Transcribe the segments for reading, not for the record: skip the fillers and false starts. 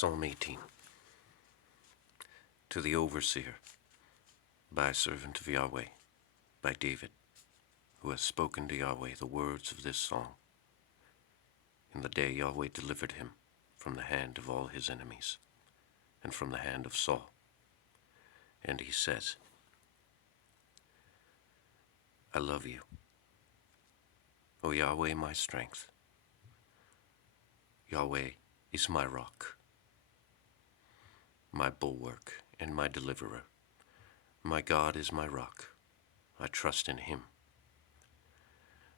Psalm 18. To the overseer, by a servant of Yahweh, by David, who has spoken to Yahweh the words of this song, in the day Yahweh delivered him from the hand of all his enemies, and from the hand of Saul. And he says, I love you, O Yahweh, my strength. Yahweh is my rock, my bulwark and my deliverer. My God is my rock, I trust in him.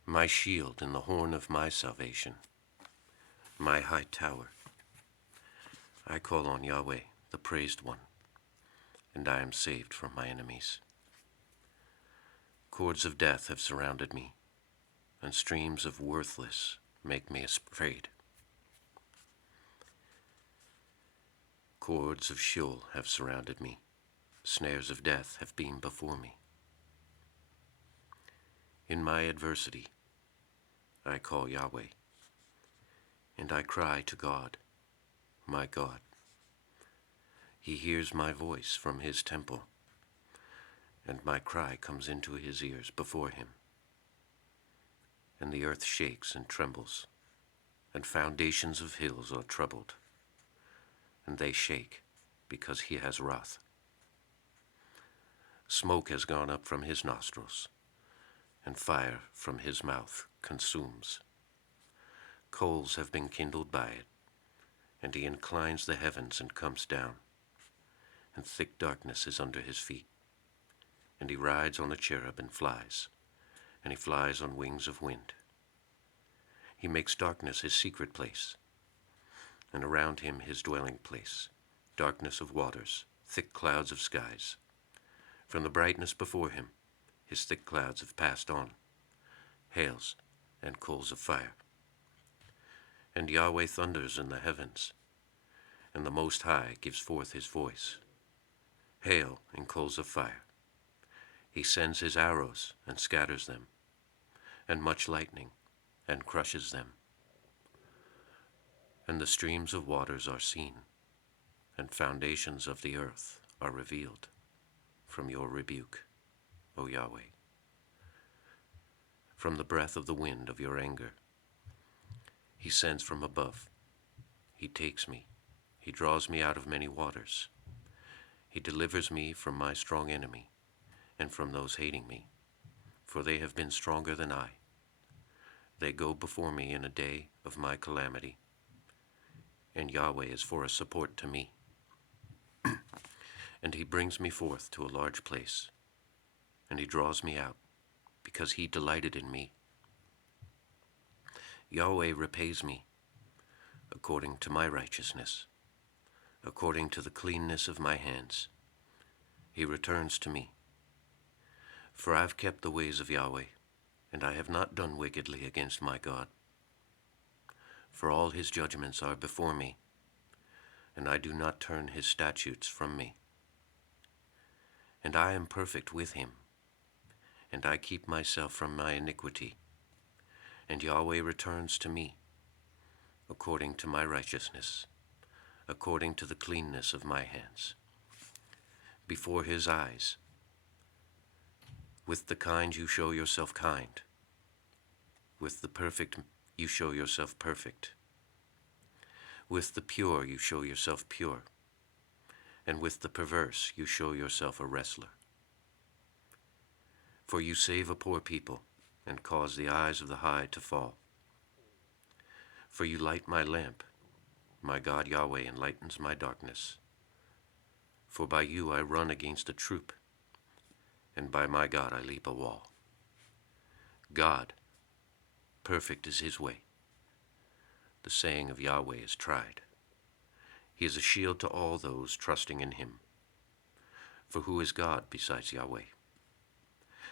My shield and the horn of my salvation, my high tower. I call on Yahweh, the praised one, and I am saved from my enemies. Cords of death have surrounded me, and streams of worthless make me afraid. Cords of Sheol have surrounded me, snares of death have been before me. In my adversity, I call Yahweh, and I cry to God, my God. He hears my voice from his temple, and my cry comes into his ears before him. And the earth shakes and trembles, and foundations of hills are troubled, and they shake because he has wrath. Smoke has gone up from his nostrils, and fire from his mouth consumes. Coals have been kindled by it, and he inclines the heavens and comes down, and thick darkness is under his feet. And he rides on a cherub and he flies on wings of wind. He makes darkness his secret place, and around him his dwelling place, darkness of waters, thick clouds of skies. From the brightness before him, his thick clouds have passed on, hails and coals of fire. And Yahweh thunders in the heavens, and the Most High gives forth his voice. Hail and coals of fire. He sends his arrows and scatters them, and much lightning and crushes them. And the streams of waters are seen, and foundations of the earth are revealed from your rebuke, O Yahweh. From the breath of the wind of your anger, he sends from above. He takes me, he draws me out of many waters. He delivers me from my strong enemy, and from those hating me, for they have been stronger than I. They go before me in a day of my calamity, and Yahweh is for a support to me. And he brings me forth to a large place, and he draws me out, because he delighted in me. Yahweh repays me according to my righteousness, according to the cleanness of my hands. He returns to me. For I've kept the ways of Yahweh, and I have not done wickedly against my God. For all his judgments are before me, and I do not turn his statutes from me. And I am perfect with him, and I keep myself from my iniquity. And Yahweh returns to me, according to my righteousness, according to the cleanness of my hands. Before his eyes, with the kind you show yourself kind, with the perfect you show yourself perfect, with the pure you show yourself pure, and with the perverse you show yourself a wrestler. For you save a poor people, and cause the eyes of the high to fall. For you light my lamp, my God Yahweh enlightens my darkness. For by you I run against a troop, and by my God I leap a wall. God, perfect is his way. The saying of Yahweh is tried. He is a shield to all those trusting in him. For who is God besides Yahweh?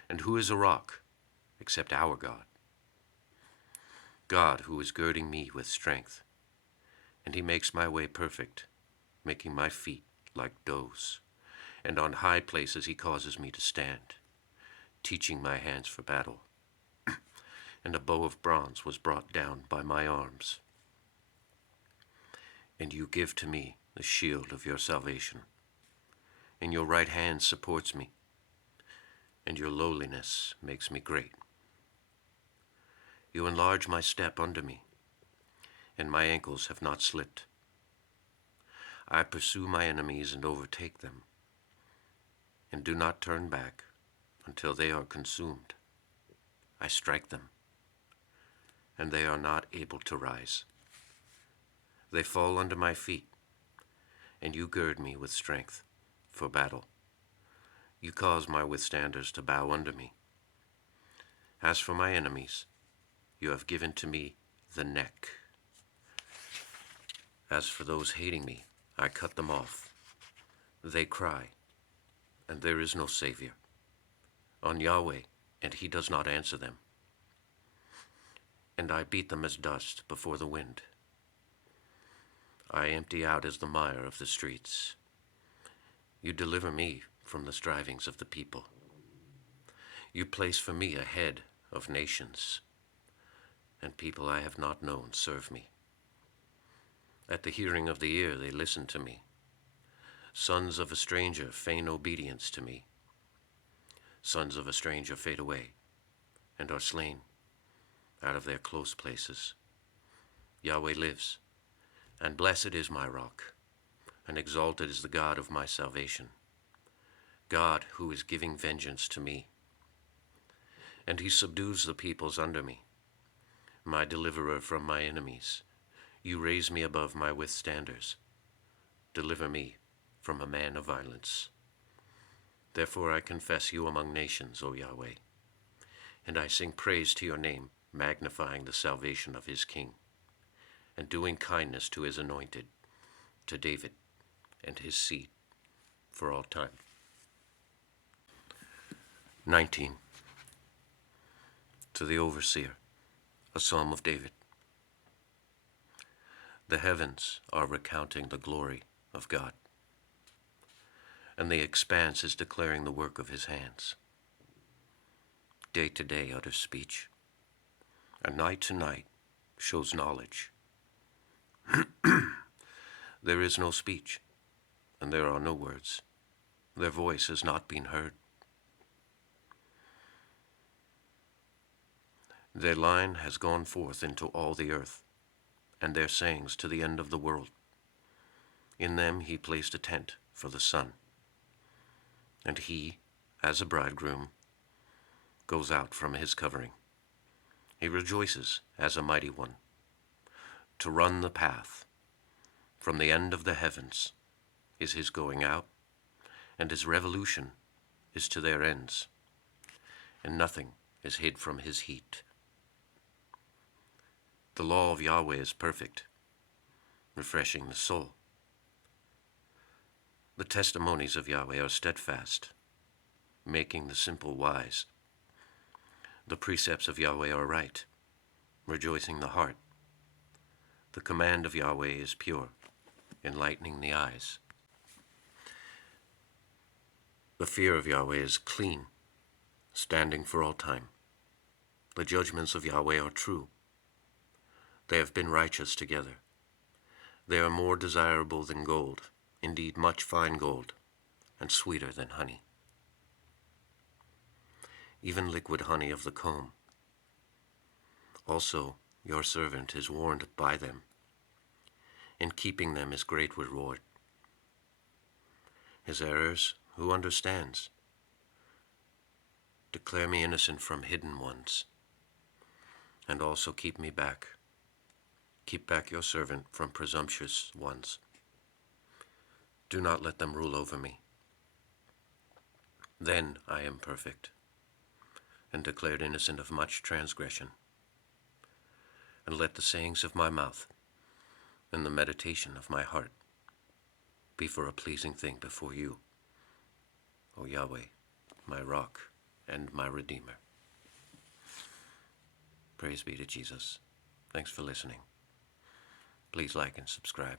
And who is a rock except our God? God, who is girding me with strength, and he makes my way perfect, making my feet like doves, and on high places he causes me to stand, teaching my hands for battle. And a bow of bronze was brought down by my arms. and you give to me the shield of your salvation. And your right hand supports me, and your lowliness makes me great. You enlarge my step under me, and my ankles have not slipped. I pursue my enemies and overtake them, and do not turn back until they are consumed. I strike them, and they are not able to rise. They fall under my feet, and you gird me with strength for battle. You cause my withstanders to bow under me. As for my enemies, you have given to me the neck. As for those hating me, I cut them off. They cry, and there is no Savior. On Yahweh, and he does not answer them. And I beat them as dust before the wind. I empty out as the mire of the streets. You deliver me from the strivings of the people. You place for me a head of nations, and people I have not known serve me. At the hearing of the ear they listen to me. Sons of a stranger feign obedience to me. Sons of a stranger fade away, and are slain out of their close places. Yahweh lives, and blessed is my rock, and exalted is the God of my salvation, God who is giving vengeance to me. And he subdues the peoples under me, my deliverer from my enemies. You raise me above my withstanders. Deliver me from a man of violence. Therefore I confess you among nations, O Yahweh, and I sing praise to your name, magnifying the salvation of his king, and doing kindness to his anointed, to David and his seed for all time. 19. To the overseer, a psalm of David. The heavens are recounting the glory of God, and the expanse is declaring the work of his hands. Day to day utters speech, and night to night shows knowledge. There is no speech, and there are no words. Their voice has not been heard. Their line has gone forth into all the earth, and their sayings to the end of the world. In them he placed a tent for the sun, and he, as a bridegroom, goes out from his covering. He rejoices as a mighty one, to run the path. From the end of the heavens is his going out, and his revolution is to their ends, and nothing is hid from his heat. The law of Yahweh is perfect, refreshing the soul. The testimonies of Yahweh are steadfast, making the simple wise. The precepts of Yahweh are right, rejoicing the heart. The command of Yahweh is pure, enlightening the eyes. The fear of Yahweh is clean, standing for all time. The judgments of Yahweh are true. They have been righteous together. They are more desirable than gold, indeed much fine gold, and sweeter than honey. Even liquid honey of the comb. Also, your servant is warned by them. In keeping them is great reward. His errors, who understands? Declare me innocent from hidden ones, and also keep me back. Keep back your servant from presumptuous ones. Do not let them rule over me. Then I am perfect, and declared innocent of much transgression. And let the sayings of my mouth and the meditation of my heart be for a pleasing thing before you, O Yahweh, my rock and my redeemer. Praise be to Jesus. Thanks for listening. Please like and subscribe.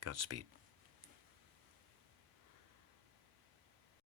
Godspeed.